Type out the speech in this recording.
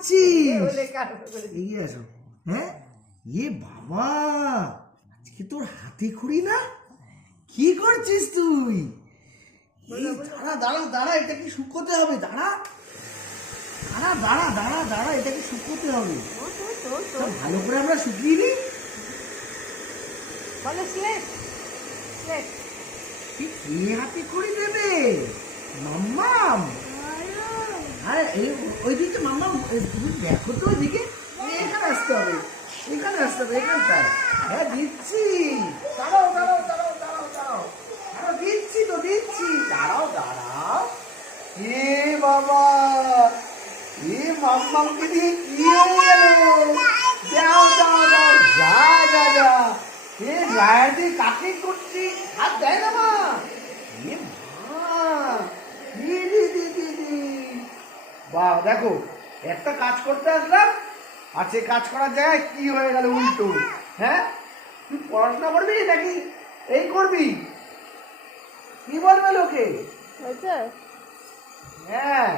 করছিস? এগিয়ে আসো। হ্যাঁ, এ বাবা, আজকে তোর হাতে খড়ি না? কি করছিস তুই? এই দাঁড়া দাঁড়া দাঁড়া, এটাকে শুকোতে হবে। দাঁড়া দাঁড়া দাঁড়া দাঁড়া দাঁড়া, এটাকে শুকোতে হবে। ভালো করে আমরা শুকিয়ে নিই। কে হাতে খড়ি দেবে? মাম্মাম। আরে ওই দিকে মাম্মাম, তুমি দেখো তো ওইদিকে। এখানে আসতে হবে, এখানে আসতে হবে, এখানটায়। হ্যাঁ দিচ্ছি, দাঁড়াও দাঁড়াও দাঁড়াও দাঁড়াও দাঁড়াও দাঁড়াও, দিচ্ছি তো দিচ্ছি, দাঁড়াও দাঁড়াও। এ বাবা, এ মাম্মামকে দিয়ে কি হয়ে গেল? দাও দাও দাও, যা যা যা। এ গায়ে কাকে করছি, হাত দেয় না মা। এ মা, বাহ, দেখো একটা কাজ করতে আসলাম আর সে কাজ করার জায়গায় কি হয়ে গেল উল্টো। হ্যাঁ, তুই পড়াশোনা করবি নাকি এই করবি? কি বলবে লোকে? হ্যাঁ।